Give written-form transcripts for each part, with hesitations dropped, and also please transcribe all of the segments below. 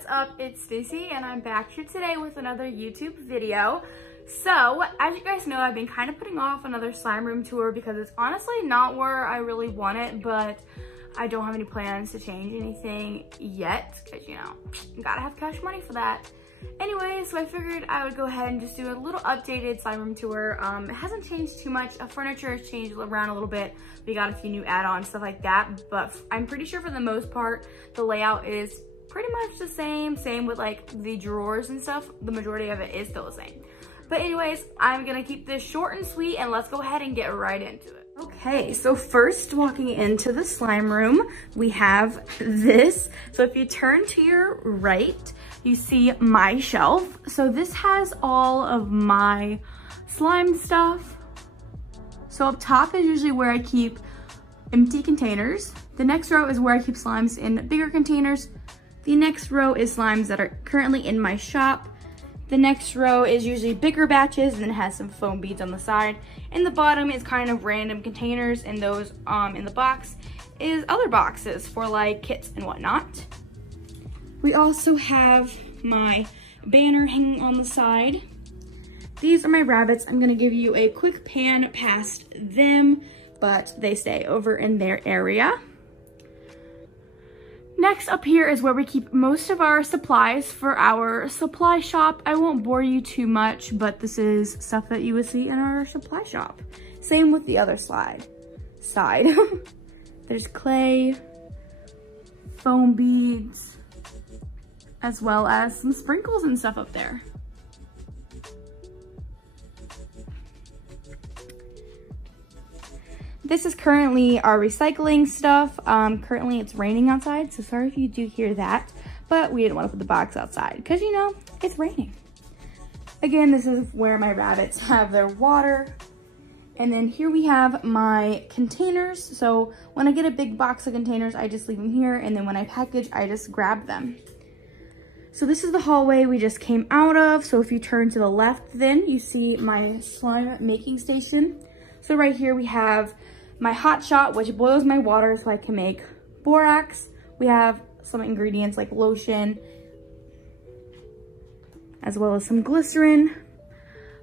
What's up? It's Stacy and I'm back here today with another YouTube video. So, as you guys know, I've been kind of putting off another slime room tour because it's honestly not where I really want it, but I don't have any plans to change anything yet because, you know, gotta have cash money for that. Anyway, so I figured I would go ahead and just do a little updated slime room tour. It hasn't changed too much. Furniture has changed around a little bit. We got a few new add-ons, stuff like that, but I'm pretty sure for the most part, the layout is pretty much the same. Same with like the drawers and stuff. The majority of it is still the same. But anyways, I'm gonna keep this short and sweet and let's go ahead and get right into it. Okay, so first walking into the slime room, we have this. So if you turn to your right, you see my shelf. So this has all of my slime stuff. So up top is usually where I keep empty containers. The next row is where I keep slimes in bigger containers. The next row is slimes that are currently in my shop. The next row is usually bigger batches and then it has some foam beads on the side. And the bottom is kind of random containers, and those in the box is other boxes for like kits and whatnot. We also have my banner hanging on the side. These are my rabbits. I'm gonna give you a quick pan past them, but they stay over in their area. Next up here is where we keep most of our supplies for our supply shop. I won't bore you too much, but this is stuff that you would see in our supply shop. Same with the other side. There's clay, foam beads, as well as some sprinkles and stuff up there. This is currently our recycling stuff. Currently it's raining outside, so sorry if you do hear that, but we didn't want to put the box outside because, you know, it's raining. Again, this is where my rabbits have their water. And then here we have my containers. So when I get a big box of containers, I just leave them here. And then when I package, I just grab them. So this is the hallway we just came out of. So if you turn to the left, then you see my slime making station. So right here we have my hot shot, which boils my water so I can make borax. We have some ingredients like lotion, as well as some glycerin.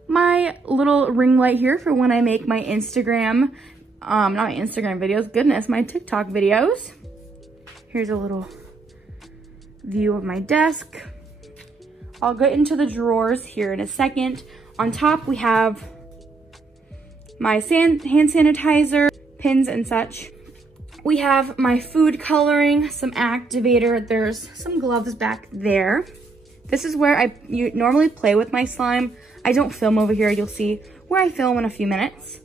My little ring light here for when I make my Instagram, not my Instagram videos, goodness, my TikTok videos. Here's a little view of my desk. I'll get into the drawers here in a second. On top we have my hand sanitizer, pins and such. We have my food coloring, some activator. There's some gloves back there. This is where I normally play with my slime. I don't film over here. You'll see where I film in a few minutes.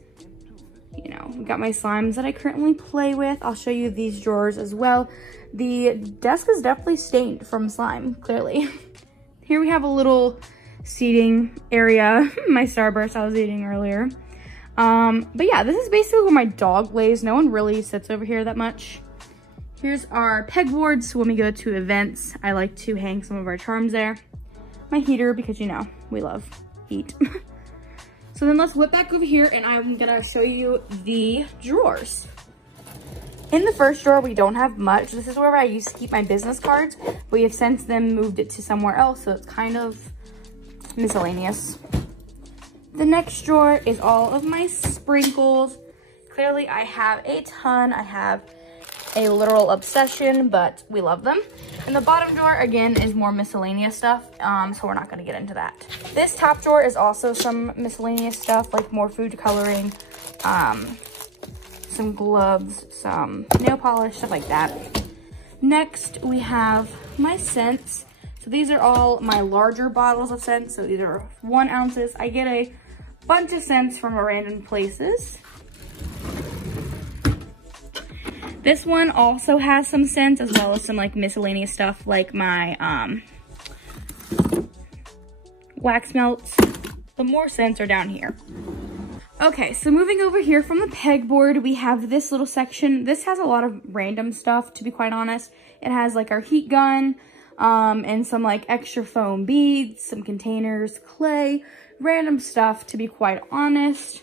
You know, we got my slimes that I currently play with. I'll show you these drawers as well. The desk is definitely stained from slime, clearly. Here we have a little seating area, my Starburst I was eating earlier. But yeah, this is basically where my dog lays. No one really sits over here that much. Here's our pegboard, so when we go to events, I like to hang some of our charms there. My heater, because you know, we love heat. So then let's whip back over here and I'm gonna show you the drawers. In the first drawer, we don't have much. This is where I used to keep my business cards. We have since then moved it to somewhere else, so it's kind of miscellaneous. The next drawer is all of my sprinkles. Clearly, I have a ton. I have a literal obsession, but we love them. And the bottom drawer, again, is more miscellaneous stuff, so we're not gonna get into that. This top drawer is also some miscellaneous stuff, like more food coloring, some gloves, some nail polish, stuff like that. Next, we have my scents. So these are all my larger bottles of scents. So these are 1 ounces. I get a bunch of scents from random places. This one also has some scents as well as some like miscellaneous stuff like my wax melts. The more scents are down here. Okay, so moving over here from the pegboard, we have this little section. This has a lot of random stuff, to be quite honest. It has like our heat gun, and some like extra foam beads, some containers, clay, random stuff, to be quite honest.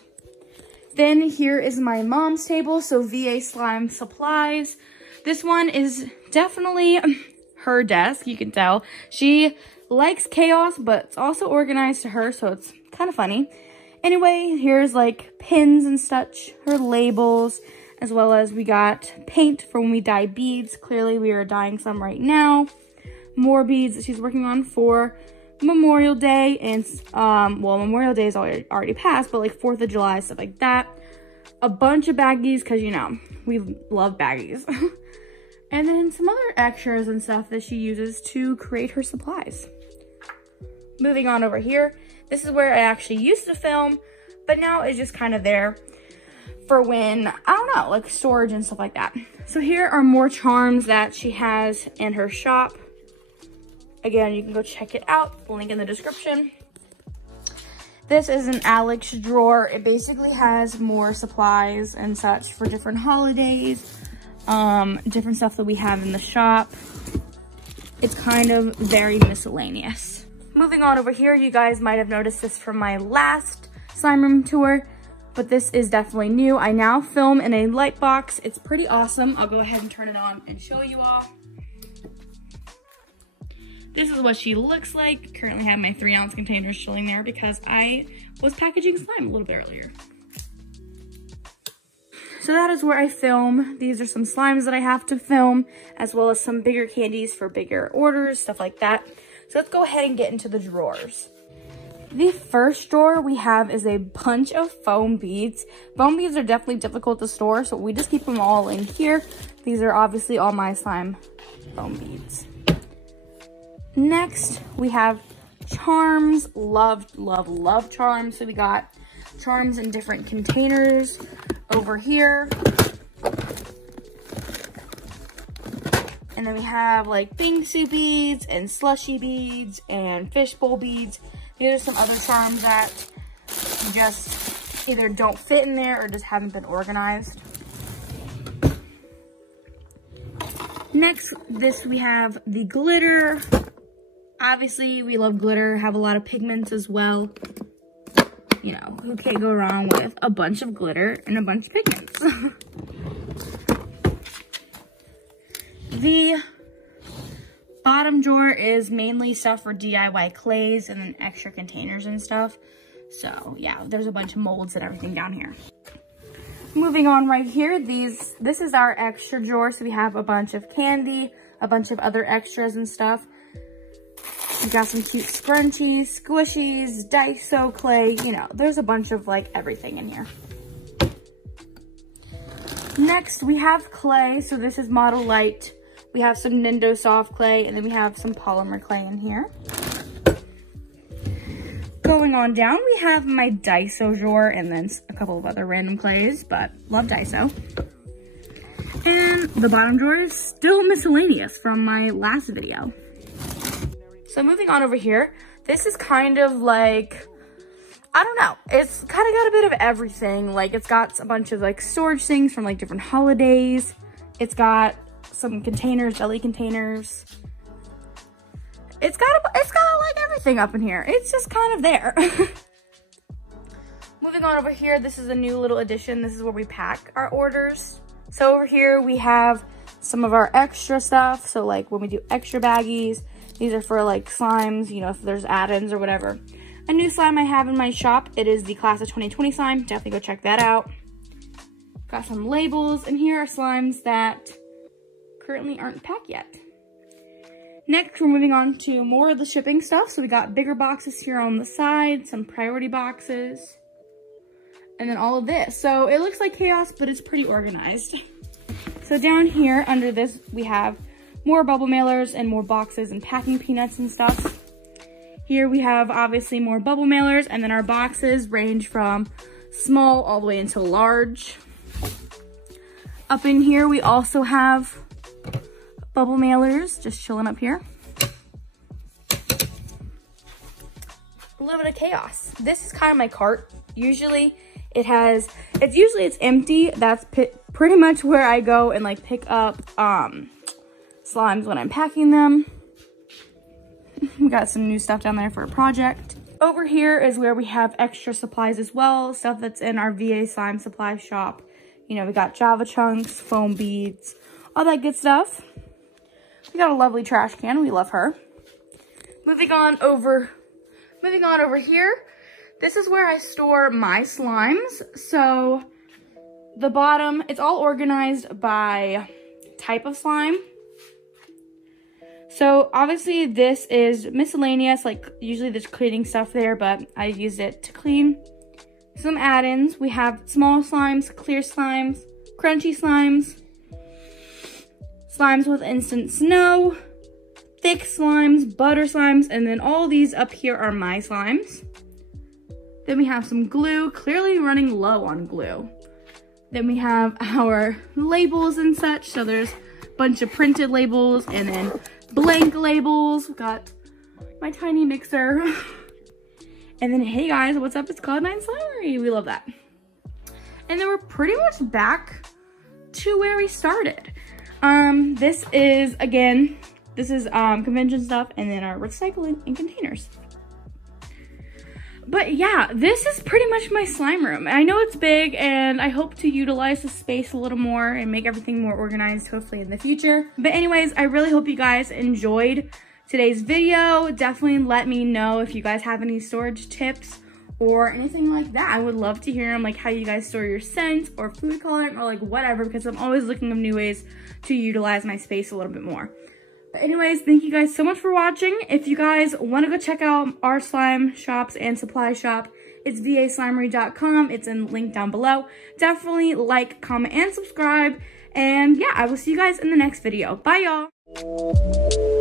Then here is my mom's table, so VA slime supplies. This one is definitely her desk. You can tell she likes chaos, but it's also organized to her, so it's kind of funny. Anyway, here's like pins and such, her labels, as well as we got paint for when we dye beads. Clearly we are dyeing some right now. More beads that she's working on for Memorial Day, and well, Memorial Day is already passed, but like 4th of July, stuff like that. A bunch of baggies, because you know we love baggies. And then some other extras and stuff that she uses to create her supplies. Moving on over here, this is where I actually used to film, but now it's just kind of there for when, I don't know, like storage and stuff like that. So here are more charms that she has in her shop. Again, you can go check it out, link in the description. This is an Alex drawer. It basically has more supplies and such for different holidays, different stuff that we have in the shop. It's kind of very miscellaneous. Moving on over here, you guys might have noticed this from my last slime room tour, but this is definitely new. I now film in a light box. It's pretty awesome. I'll go ahead and turn it on and show you all. This is what she looks like. Currently have my 3-ounce containers chilling there because I was packaging slime a little bit earlier. So that is where I film. These are some slimes that I have to film, as well as some bigger candies for bigger orders, stuff like that. So let's go ahead and get into the drawers. The first drawer we have is a bunch of foam beads. Foam beads are definitely difficult to store, so we just keep them all in here. These are obviously all my slime foam beads. Next, we have charms. Love, love, love charms. So we got charms in different containers over here. And then we have like bingsu beads and slushy beads and fishbowl beads. These are some other charms that just either don't fit in there or just haven't been organized. Next, we have the glitter. Obviously, we love glitter, have a lot of pigments as well. You know, who can't go wrong with a bunch of glitter and a bunch of pigments? The bottom drawer is mainly stuff for DIY clays and then extra containers and stuff. So yeah, there's a bunch of molds and everything down here. Moving on right here, this is our extra drawer. So we have a bunch of candy, a bunch of other extras and stuff. We got some cute scrunchies, squishies, Daiso clay, you know, there's a bunch of like everything in here. Next, we have clay. So this is Model Light. We have some Nindo soft clay, and then we have some polymer clay in here. Going on down, we have my Daiso drawer and then a couple of other random clays, but love Daiso. And the bottom drawer is still miscellaneous from my last video. So moving on over here, this is kind of like, I don't know, it's kind of got a bit of everything. Like it's got a bunch of like storage things from like different holidays. It's got some containers, deli containers. It's got like everything up in here. It's just kind of there. Moving on over here, this is a new little addition. This is where we pack our orders. So over here we have some of our extra stuff. So like when we do extra baggies, these are for like slimes, you know, if there's add-ins or whatever. A new slime I have in my shop, it is the Class of 2020 slime. Definitely go check that out. Got some labels, and here are slimes that currently aren't packed yet. Next, we're moving on to more of the shipping stuff. So we got bigger boxes here on the side, some priority boxes, and then all of this. So it looks like chaos, but it's pretty organized. So down here under this, we have more bubble mailers and more boxes and packing peanuts and stuff. Here we have obviously more bubble mailers, and then our boxes range from small all the way into large. Up in here, we also have bubble mailers just chilling up here. A little bit of chaos. This is kind of my cart. Usually it's empty. That's pretty much where I go and like pick up slimes when I'm packing them. We got some new stuff down there for a project. Over here is where we have extra supplies as well, stuff that's in our VA slime supply shop. You know, we got Java chunks, foam beads, all that good stuff. We got a lovely trash can. We love her. Moving on over here. This is where I store my slimes. So the bottom, it's all organized by type of slime. So obviously this is miscellaneous, like usually there's cleaning stuff there, but I used it to clean. Some add-ins. We have small slimes, clear slimes, crunchy slimes, slimes with instant snow, thick slimes, butter slimes, and then all these up here are my slimes. Then we have some glue, clearly running low on glue. Then we have our labels and such. So there's a bunch of printed labels and then blank labels. We've got my tiny mixer. And then, hey guys, what's up? It's CloudNineSlimery. We love that. And then we're pretty much back to where we started. This is convention stuff and then our recycling and containers. But yeah, this is pretty much my slime room. I know it's big and I hope to utilize the space a little more and make everything more organized hopefully in the future. But anyways, I really hope you guys enjoyed today's video. Definitely let me know if you guys have any storage tips or anything like that. I would love to hear them, like how you guys store your scents or food coloring or like whatever, because I'm always looking of new ways to utilize my space a little bit more. But anyways, thank you guys so much for watching. If you guys want to go check out our slime shops and supply shop, it's vaslimery.com. It's in the link down below. Definitely like, comment, and subscribe. And yeah, I will see you guys in the next video. Bye, y'all.